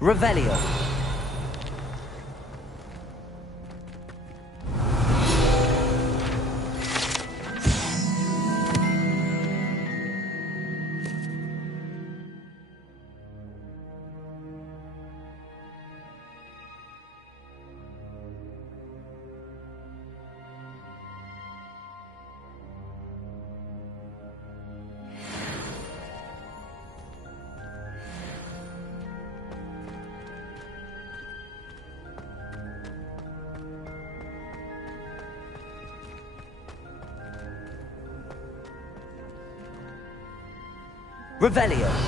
Revelio. Revelio.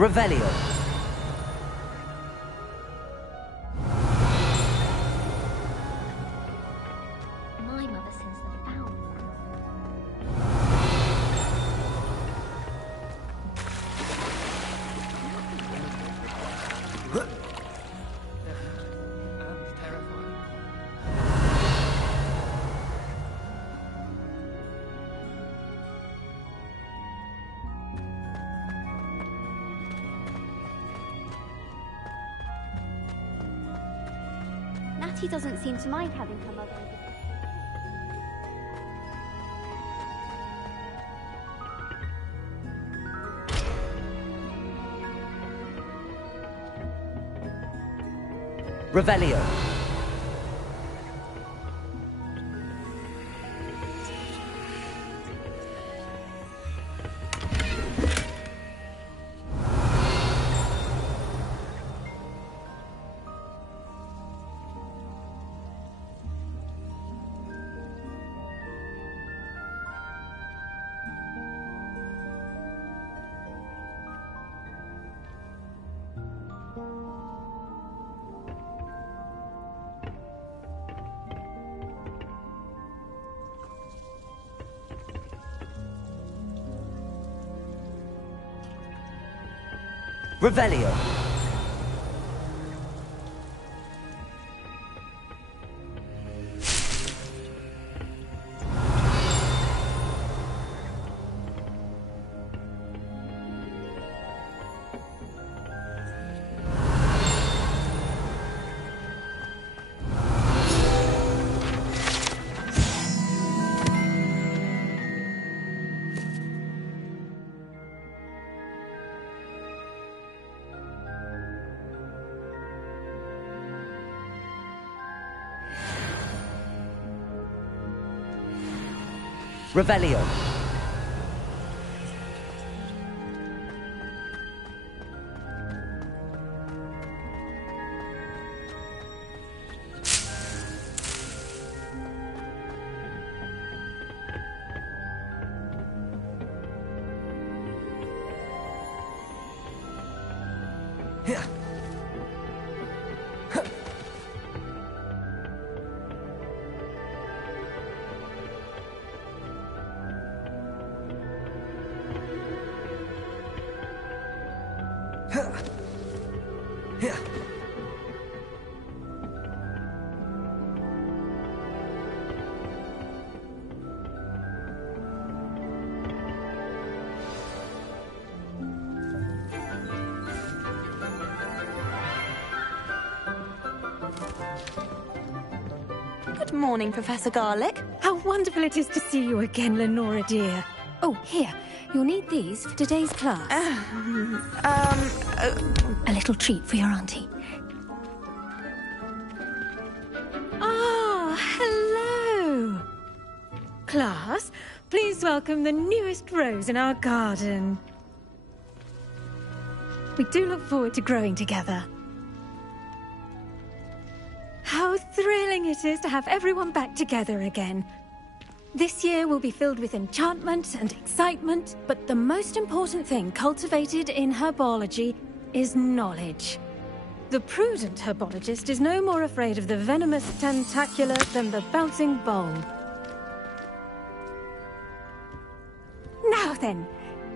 Revelio. My mother sends them down. Natty doesn't seem to mind having her mother. Revelio. Revelio. Revelio. morning, Professor Garlick. How wonderful it is to see you again, Lenora dear. Oh, here. You'll need these for today's class. A little treat for your auntie. Ah, hello. Class, please welcome the newest rose in our garden. We do look forward to growing together. How thrilling it is to have everyone back together again. This year will be filled with enchantment and excitement, but the most important thing cultivated in herbology is knowledge. The prudent herbologist is no more afraid of the venomous tentacula than the bouncing bulb. Now then,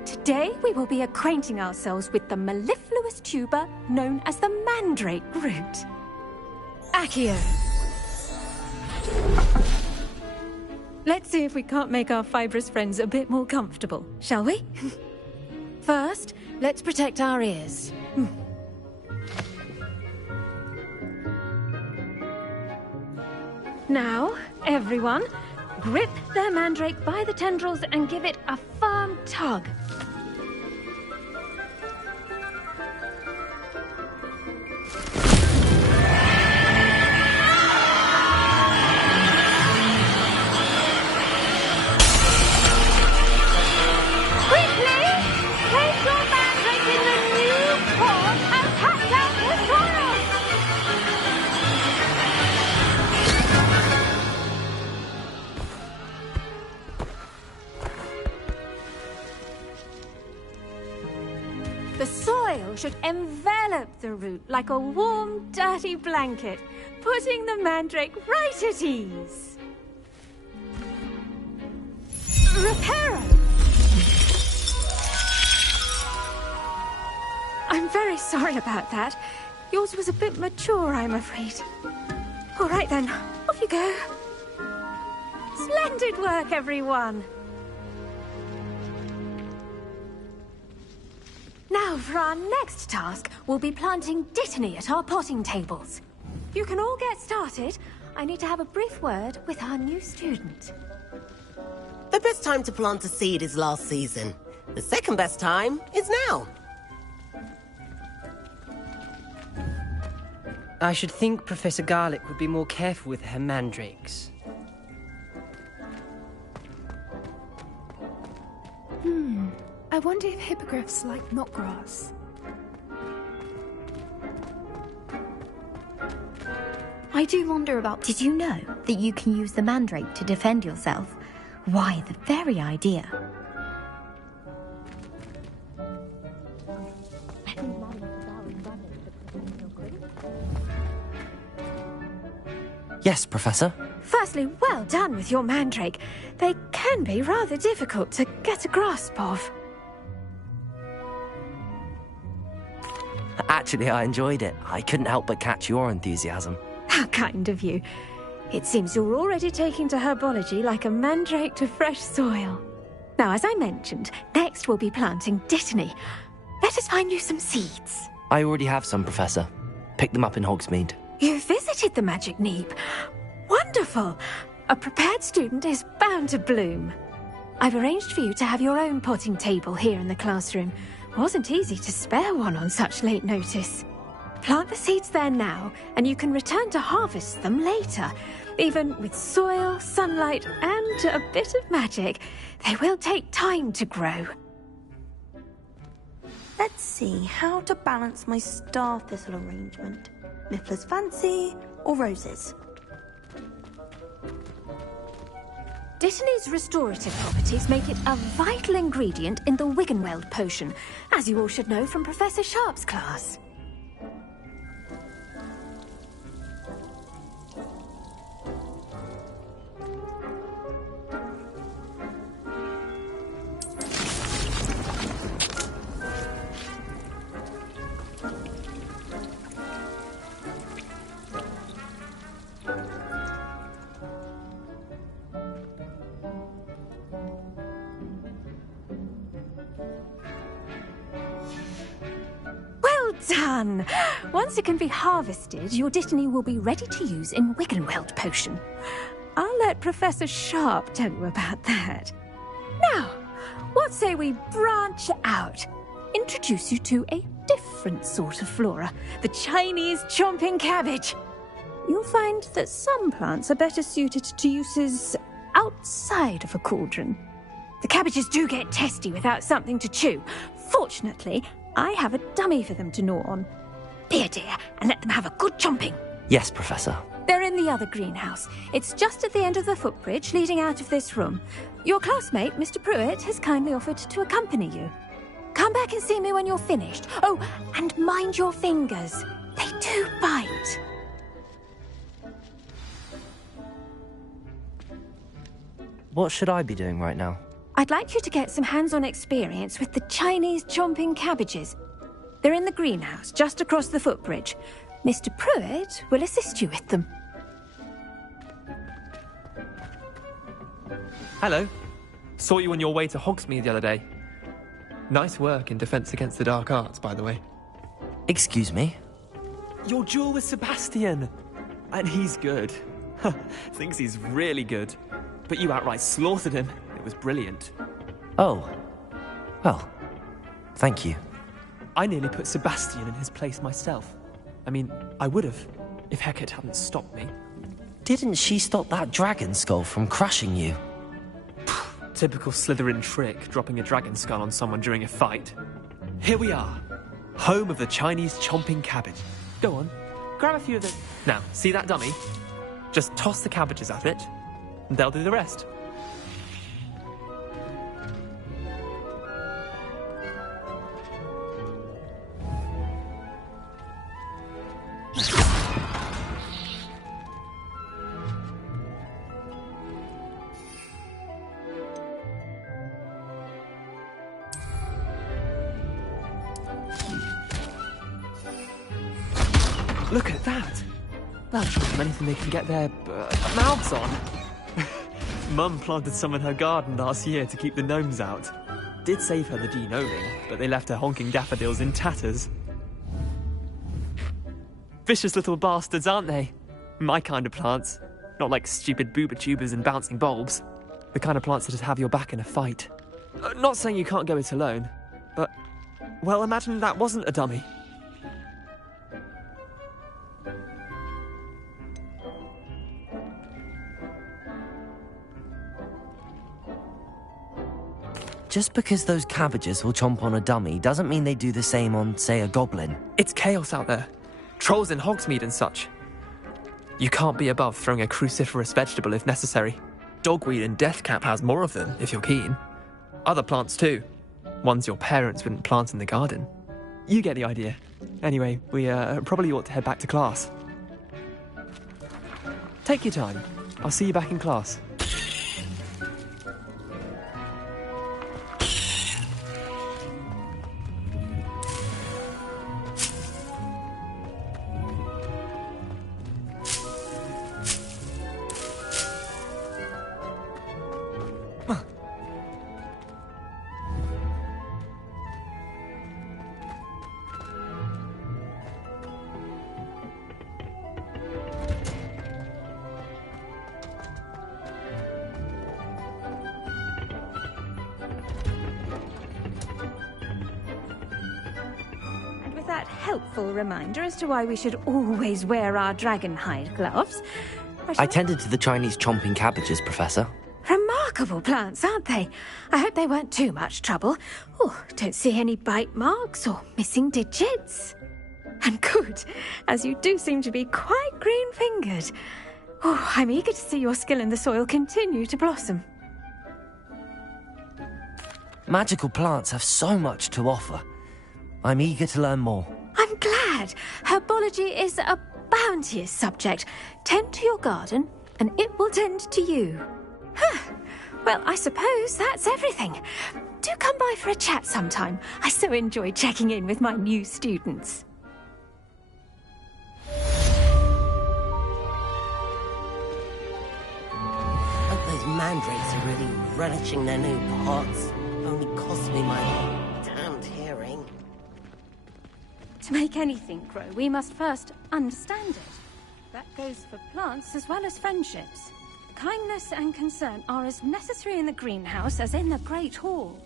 today we will be acquainting ourselves with the mellifluous tuber known as the mandrake root. Accio. Let's see if we can't make our fibrous friends a bit more comfortable, shall we? First, let's protect our ears. Now, everyone, grip their mandrake by the tendrils and give it a firm tug. The soil should envelop the root like a warm, dirty blanket, putting the mandrake right at ease. Reparo! I'm very sorry about that. Yours was a bit mature, I'm afraid. All right then, off you go. Splendid work, everyone! Now, for our next task, we'll be planting dittany at our potting tables. You can all get started. I need to have a brief word with our new student. The best time to plant a seed is last season. The second best time is now. I should think Professor Garlick would be more careful with her mandrakes. I wonder if hippogriffs like knotgrass. I do wonder about... Did you know that you can use the mandrake to defend yourself? Why, the very idea. Yes, Professor. Firstly, well done with your mandrake. They can be rather difficult to get a grasp of. Actually, I enjoyed it. I couldn't help but catch your enthusiasm. How kind of you. It seems you're already taking to herbology like a mandrake to fresh soil. Now, as I mentioned, next we'll be planting dittany. Let us find you some seeds. I already have some, Professor. Pick them up in Hogsmeade. You visited the Magic Neep. Wonderful! A prepared student is bound to bloom. I've arranged for you to have your own potting table here in the classroom. Wasn't easy to spare one on such late notice. Plant the seeds there now, and you can return to harvest them later. Even with soil, sunlight, and a bit of magic, they will take time to grow. Let's see how to balance my star thistle arrangement. Miffler's Fancy or roses? Dittany's restorative properties make it a vital ingredient in the Wiggenweld potion, as you all should know from Professor Sharp's class. Done! Once it can be harvested, your dittany will be ready to use in Wiggenweld potion. Professor Sharp tell you about that. Now, what say we branch out? Introduce you to a different sort of flora, the Chinese chomping cabbage. You'll find that some plants are better suited to uses outside of a cauldron. The cabbages do get testy without something to chew. Fortunately, I have a dummy for them to gnaw on. Dear, and let them have a good chomping. Yes, Professor. They're in the other greenhouse. It's just at the end of the footbridge leading out of this room. Your classmate, Mr. Pruitt, has kindly offered to accompany you. Come back and see me when you're finished. Oh, and mind your fingers. They do bite. What should I be doing right now? I'd like you to get some hands-on experience with the Chinese chomping cabbages. They're in the greenhouse, just across the footbridge. Mr. Pruitt will assist you with them. Hello. Saw you on your way to Hogsmeade the other day. Nice work in Defense Against the Dark Arts, by the way. Excuse me? Your duel with Sebastian. And he's good. Thinks he's really good. But you outright slaughtered him. It was brilliant. Oh. Well, thank you. I nearly put Sebastian in his place myself. I mean, I would have, if Hecate hadn't stopped me. Didn't she stop that dragon skull from crushing you? Typical Slytherin trick, dropping a dragon skull on someone during a fight. Here we are, home of the Chinese chomping cabbage. Go on, grab a few of them. Now, see that dummy? Just toss the cabbages at it, and they'll do the rest. Look at that! That'll show them anything they can get their mouths on. Mum planted some in her garden last year to keep the gnomes out. Did save her the de-gnoming, but they left her honking daffodils in tatters. Vicious little bastards, aren't they? My kind of plants. Not like stupid booba tubers and bouncing bulbs. The kind of plants that just have your back in a fight. Not saying you can't go it alone, but... well, imagine that wasn't a dummy. Just because those cabbages will chomp on a dummy doesn't mean they do the same on, say, a goblin. It's chaos out there. Trolls in Hogsmeade and such. You can't be above throwing a cruciferous vegetable if necessary. Dogweed and deathcap has more of them, if you're keen. Other plants too. Ones your parents wouldn't plant in the garden. You get the idea. Anyway, we probably ought to head back to class. Take your time. I'll see you back in class. That helpful reminder as to why we should always wear our dragon hide gloves. I tended to the Chinese chomping cabbages, Professor. Remarkable plants, aren't they? I hope they weren't too much trouble. Oh, don't see any bite marks or missing digits. And good, as you do seem to be quite green-fingered. Oh, I'm eager to see your skill in the soil continue to blossom. Magical plants have so much to offer. I'm eager to learn more. I'm glad. Herbology is a bounteous subject. Tend to your garden, and it will tend to you. Well, I suppose that's everything. Do come by for a chat sometime. I so enjoy checking in with my new students. Hope those mandrakes are really relishing their new pots. Only cost me my damned hearing. To make anything grow, we must first understand it. That goes for plants as well as friendships. Kindness and concern are as necessary in the greenhouse as in the Great Hall.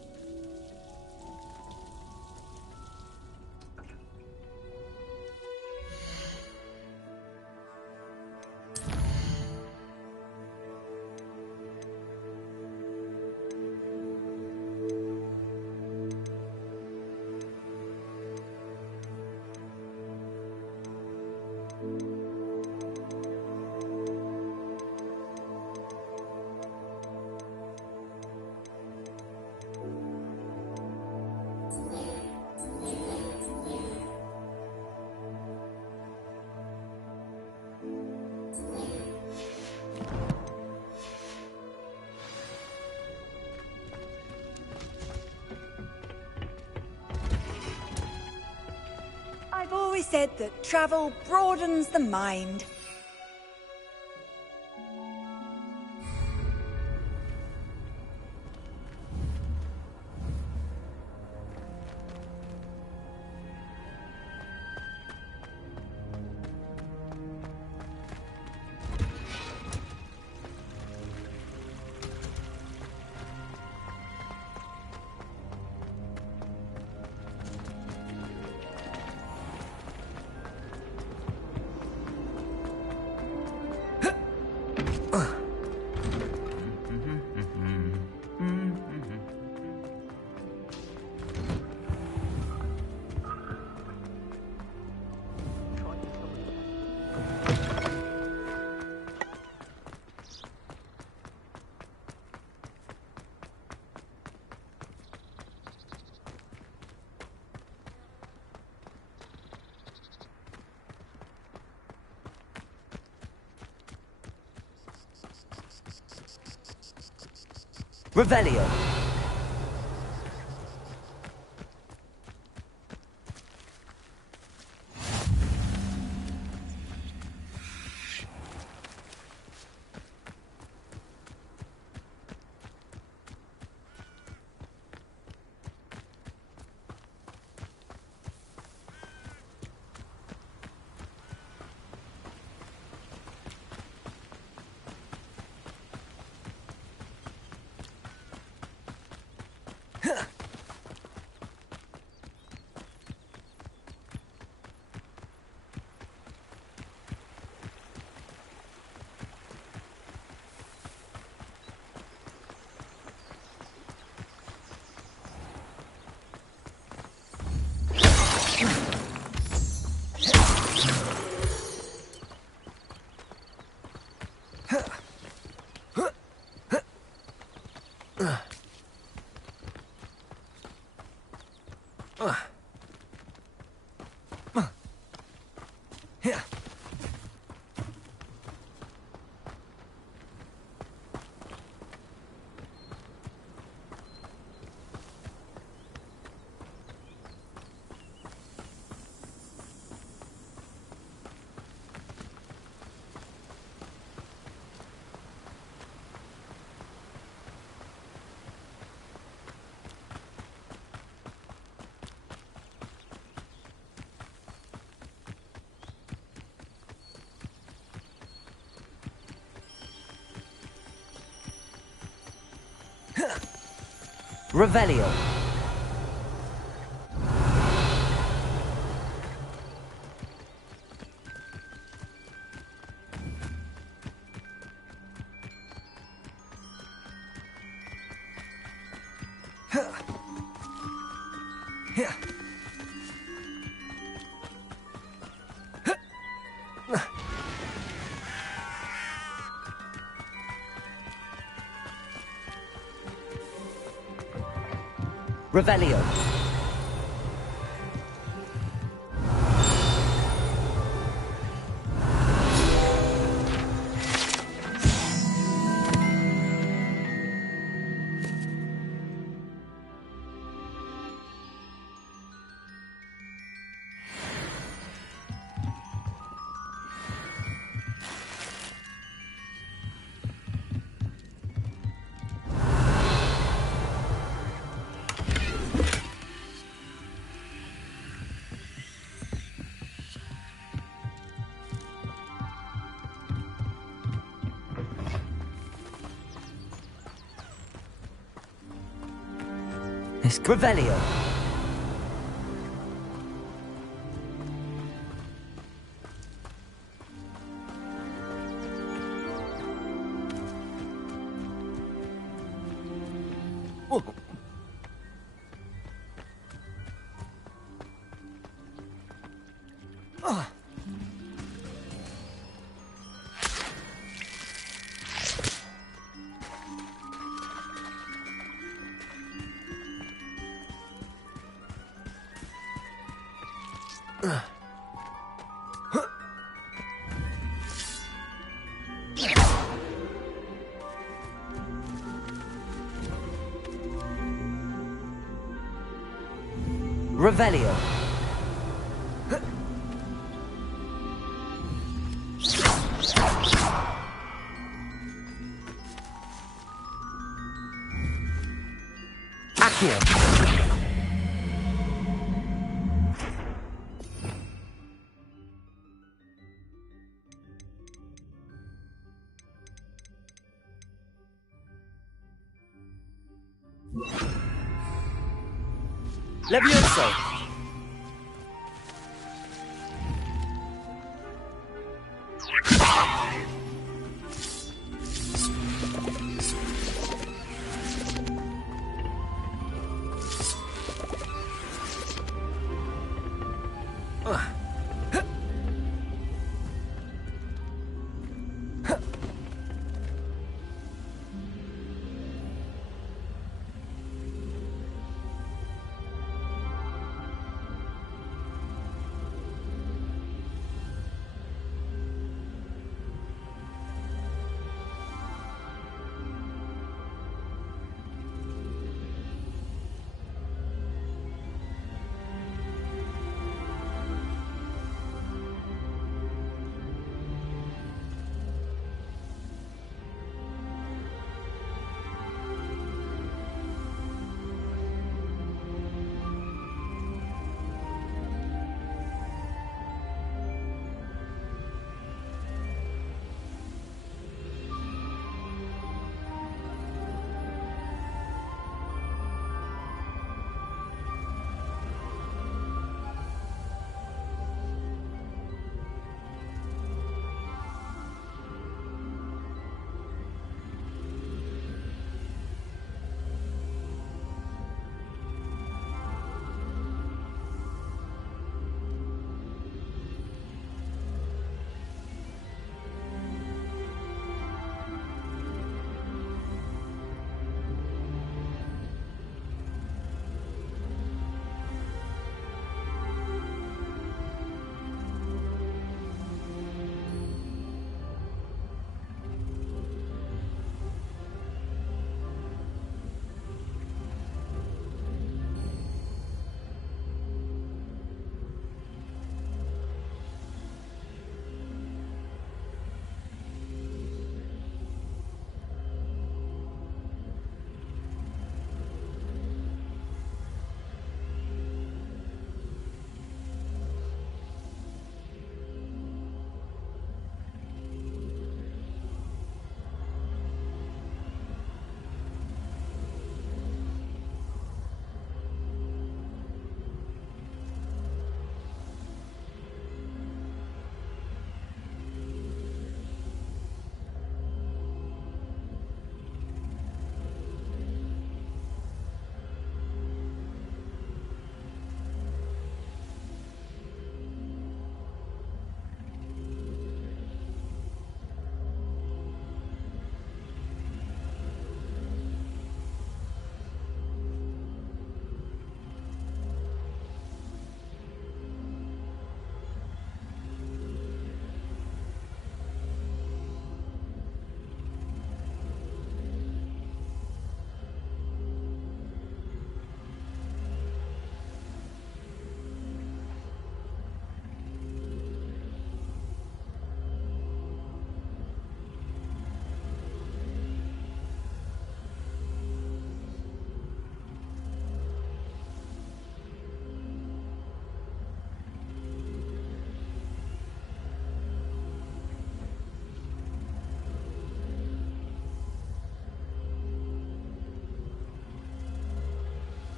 I've always said that travel broadens the mind. Revelio. Revelio. Revelio. This Revelio. Revelio. Accio. Levioso.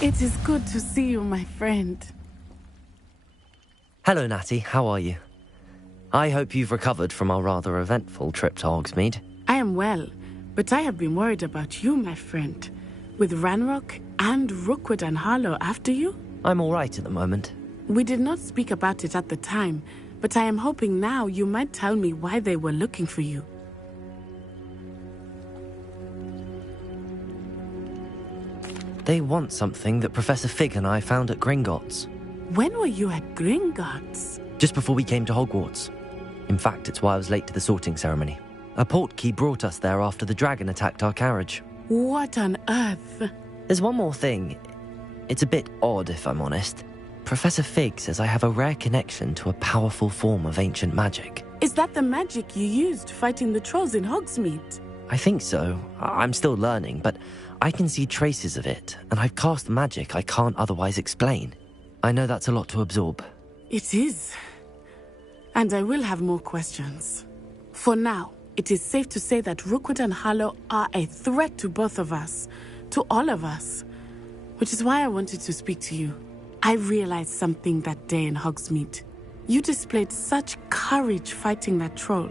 It is good to see you, my friend. Hello, Natty. How are you? I hope you've recovered from our rather eventful trip to Hogsmeade. I am well, but I have been worried about you, my friend. With Ranrock and Rookwood and Harlow after you? I'm all right at the moment. We did not speak about it at the time, but I am hoping now you might tell me why they were looking for you. They want something that Professor Fig and I found at Gringotts. When were you at Gringotts? Just before we came to Hogwarts. In fact, it's why I was late to the sorting ceremony. A portkey brought us there after the dragon attacked our carriage. What on earth? There's one more thing. It's a bit odd, if I'm honest. Professor Fig says I have a rare connection to a powerful form of ancient magic. Is that the magic you used fighting the trolls in Hogsmeade? I think so. I'm still learning, but I can see traces of it, and I've cast magic I can't otherwise explain. I know that's a lot to absorb. It is. And I will have more questions. For now, it is safe to say that Rookwood and Harlow are a threat to both of us, to all of us. Which is why I wanted to speak to you. I realized something that day in Hogsmeade. You displayed such courage fighting that troll,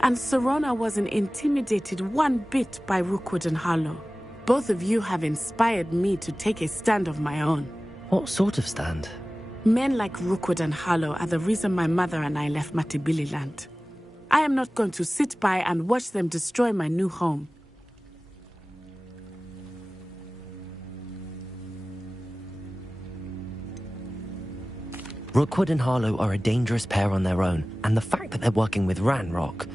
and Serona wasn't intimidated one bit by Rookwood and Harlow. Both of you have inspired me to take a stand of my own. What sort of stand? Men like Rookwood and Harlow are the reason my mother and I left Matibili Land. I am not going to sit by and watch them destroy my new home. Rookwood and Harlow are a dangerous pair on their own, and the fact that they're working with Ranrock,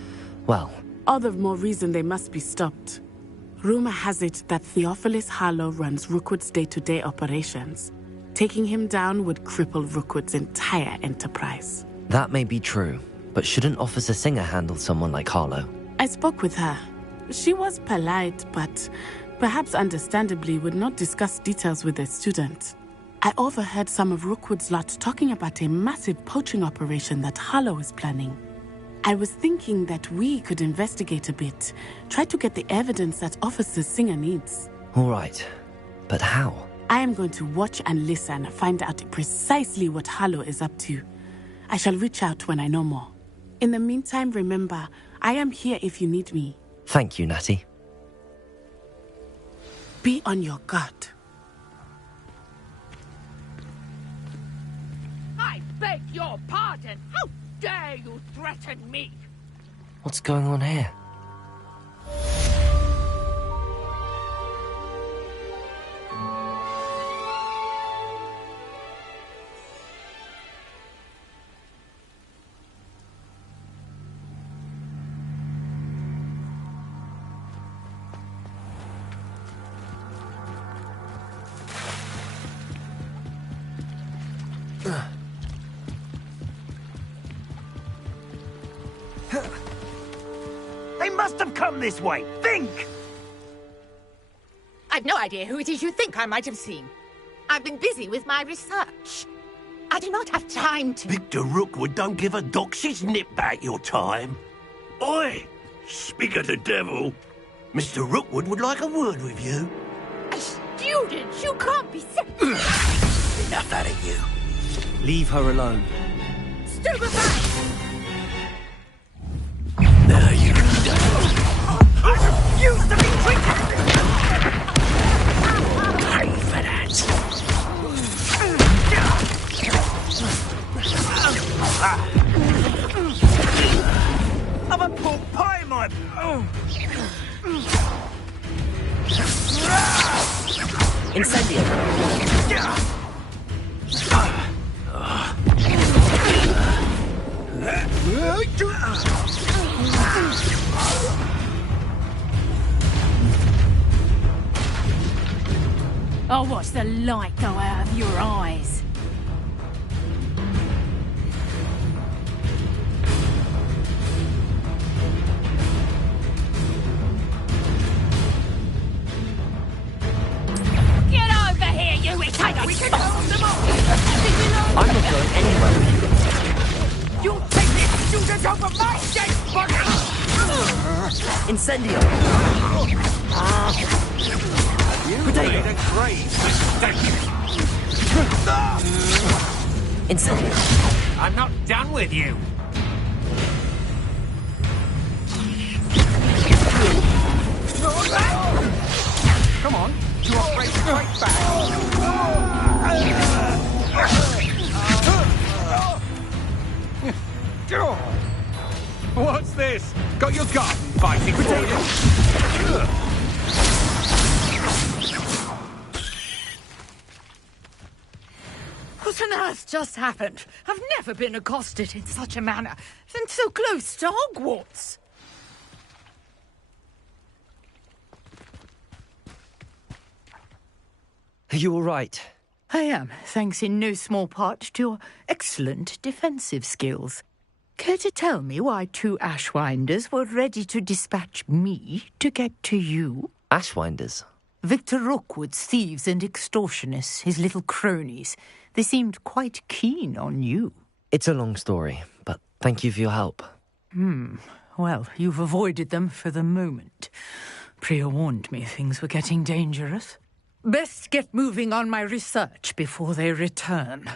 well... All the more reason they must be stopped. Rumor has it that Theophilus Harlow runs Rookwood's day-to-day operations. Taking him down would cripple Rookwood's entire enterprise. That may be true, but shouldn't Officer Singer handle someone like Harlow? I spoke with her. She was polite, but perhaps understandably would not discuss details with a student. I overheard some of Rookwood's lot talking about a massive poaching operation that Harlow is planning. I was thinking that we could investigate a bit, try to get the evidence that Officer Singer needs. All right, but how? I am going to watch and listen, find out precisely what Harlow is up to. I shall reach out when I know more. In the meantime, remember, I am here if you need me. Thank you, Natty. Be on your guard. I beg your pardon! How dare you threaten me? What's going on here? They must have come this way. Think! I've no idea who it is you think I might have seen. I've been busy with my research. I do not have time to... Victor Rookwood don't give a doxy's nip back your time. Oi! Speak of the devil. Mr. Rookwood would like a word with you. A student? You can't be sick. Enough out of you. Leave her alone. Stupefy! Now you I refuse to be treated! Pay for that! I'm a pork pie, my... Incendio! I'll watch the light go out of your eyes. Get over here, you idiot! We can hold them all! I'm not going anywhere with you. You take this student over my dead body! Incendio! Potato! brave. Incendio. I'm not done with you. Come on, you operate straight back. What's this? Got your garden fighting for you? What on earth just happened? I've never been accosted in such a manner, and so close to Hogwarts. Are you all right? I am, thanks in no small part to your excellent defensive skills. Care to tell me why 2 Ashwinders were ready to dispatch me to get to you? Ashwinders? Victor Rookwood's thieves and extortionists, his little cronies. They seemed quite keen on you. It's a long story, but thank you for your help. Well, you've avoided them for the moment. Priya warned me things were getting dangerous. Best get moving on my research before they return.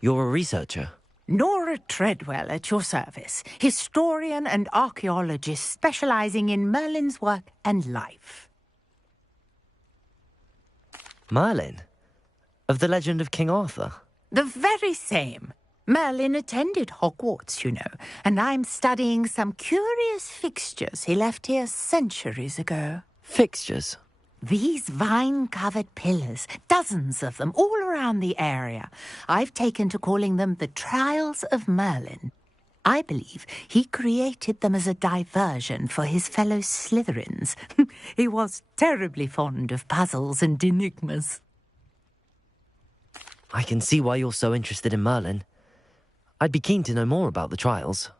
You're a researcher? Nora Treadwell at your service, historian and archaeologist specializing in Merlin's work and life. Merlin? Of the legend of King Arthur? The very same. Merlin attended Hogwarts, you know, and I'm studying some curious fixtures he left here centuries ago. Fixtures? These vine-covered pillars, dozens of them, all around the area. I've taken to calling them the Trials of Merlin. I believe he created them as a diversion for his fellow Slytherins. He was terribly fond of puzzles and enigmas. I can see why you're so interested in Merlin. I'd be keen to know more about the trials.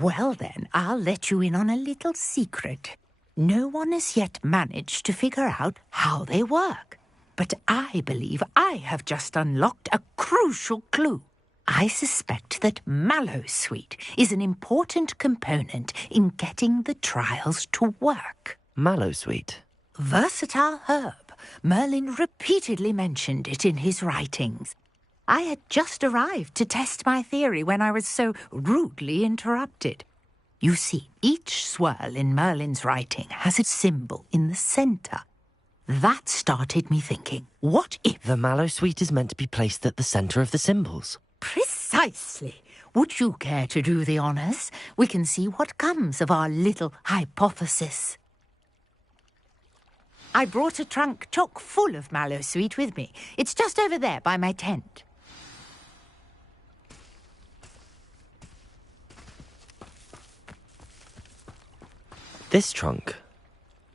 Well then, I'll let you in on a little secret. No one has yet managed to figure out how they work. But I believe I have just unlocked a crucial clue. I suspect that Mallowsweet is an important component in getting the trials to work. Mallowsweet? Versatile herb. Merlin repeatedly mentioned it in his writings. I had just arrived to test my theory when I was so rudely interrupted. You see, each swirl in Merlin's writing has a symbol in the centre. That started me thinking, what if... The Mallowsweet is meant to be placed at the centre of the symbols. Precisely. Would you care to do the honours? We can see what comes of our little hypothesis. I brought a trunk chock full of Mallowsweet with me. It's just over there by my tent. This trunk?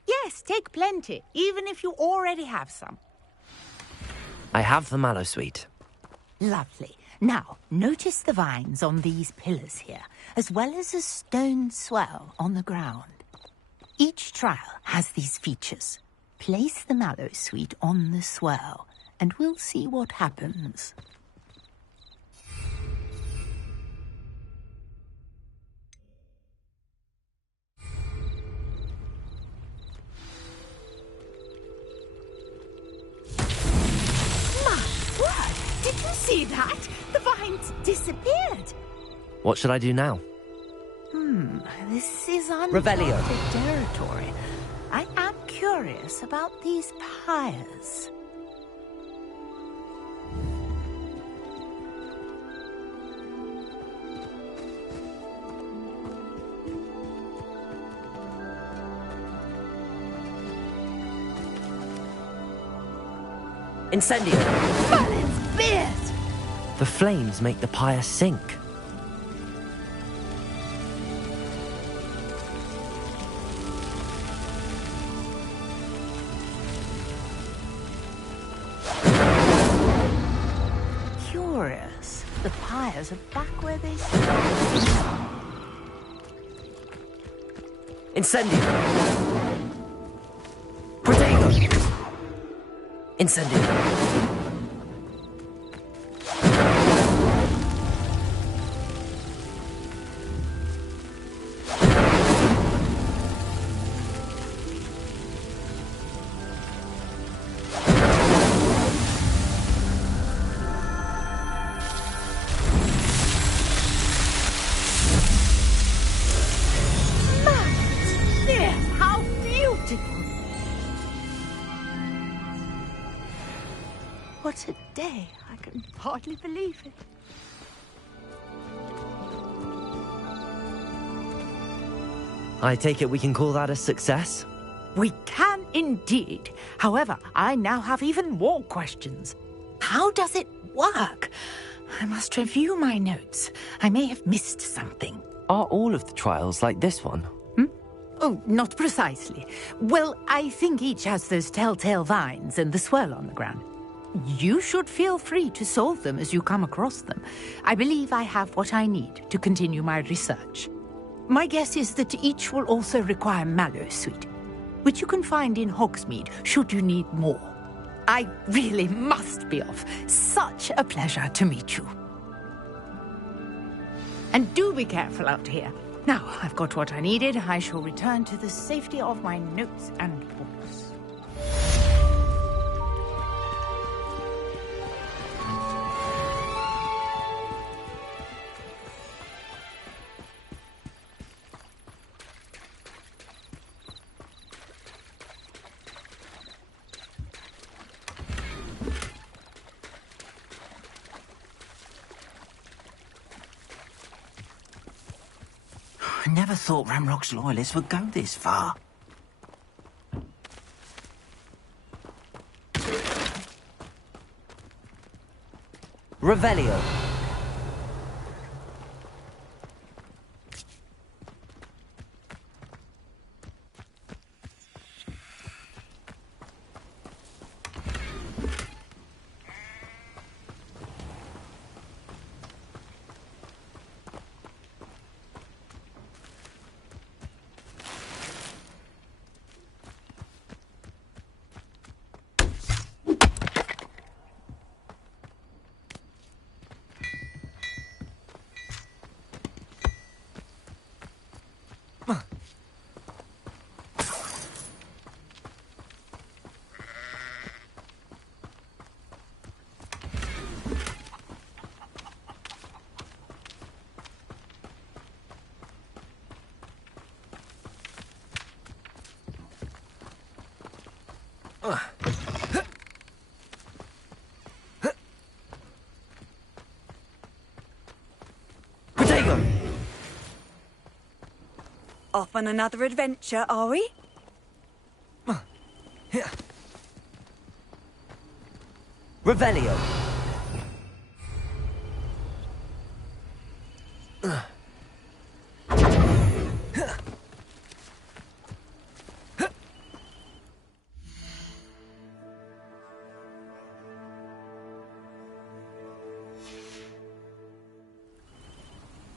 Yes, take plenty, even if you already have some. I have the Mallowsweet. Lovely. Now, notice the vines on these pillars here, as well as a stone swell on the ground. Each trial has these features. Place the Mallowsweet on the swell, and we'll see what happens. Did you see that? The vines disappeared. What should I do now? This is Revelio. uncharted territory. I am curious about these pyres. Incendio! Merlin's beard! The flames make the pyre sink. Curious. The pyres are back where they started. Incendio! Protego! Incendio! what a day. I can hardly believe it. I take it we can call that a success? We can indeed. However, I now have even more questions. How does it work? I must review my notes. I may have missed something. Are all of the trials like this one? Oh, not precisely. Well, I think each has those telltale vines and the swirl on the ground. You should feel free to solve them as you come across them. I believe I have what I need to continue my research. My guess is that each will also require mallow sweet, which you can find in Hogsmeade should you need more. I really must be off. Such a pleasure to meet you. And do be careful out here. Now, I've got what I needed. I shall return to the safety of my notes and books. I never thought Ramrock's loyalists would go this far. Revelio. Off on another adventure, are we? Revelio.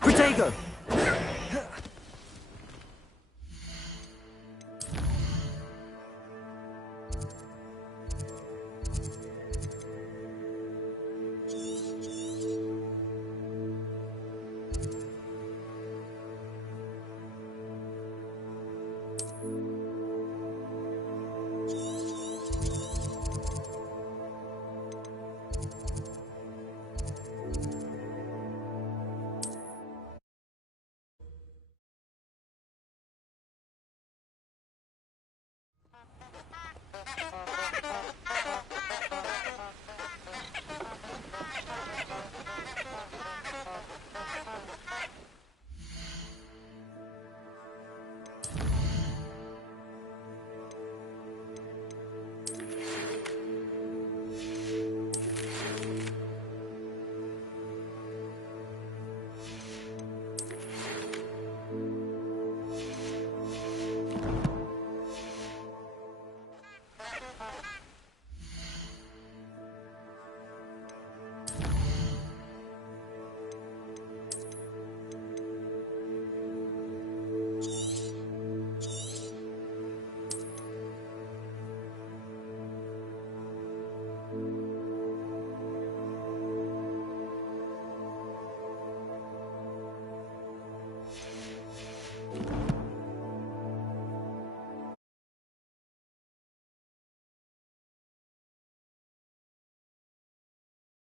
Protego.